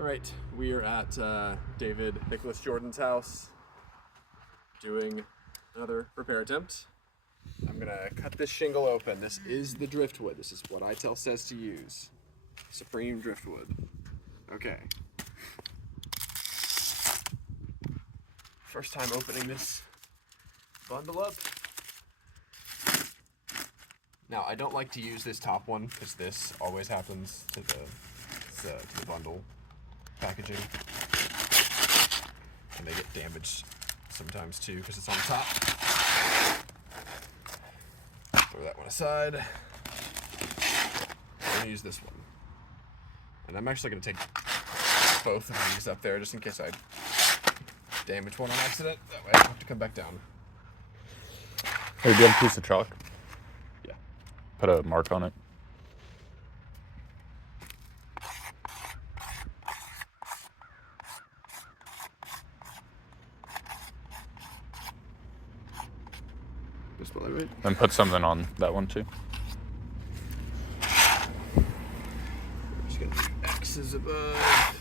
All right, we are at David Nicholas Jordan's house doing another repair attempt. I'm gonna cut this shingle open. This is the driftwood. This is what ITEL says to use. Supreme driftwood. Okay. First time opening this bundle up. Now, I don't like to use this top one because this always happens to the bundle packaging. And they get damaged sometimes too because it's on top. Throw that one aside. I'm gonna use this one. And I'm actually gonna take both of these up there just in case I damage one on accident. That way I don't have to come back down. Hey, do you have a piece of chalk? Yeah. Put a mark on it. This one, right? And put something on that one too. Just gonna do X's above.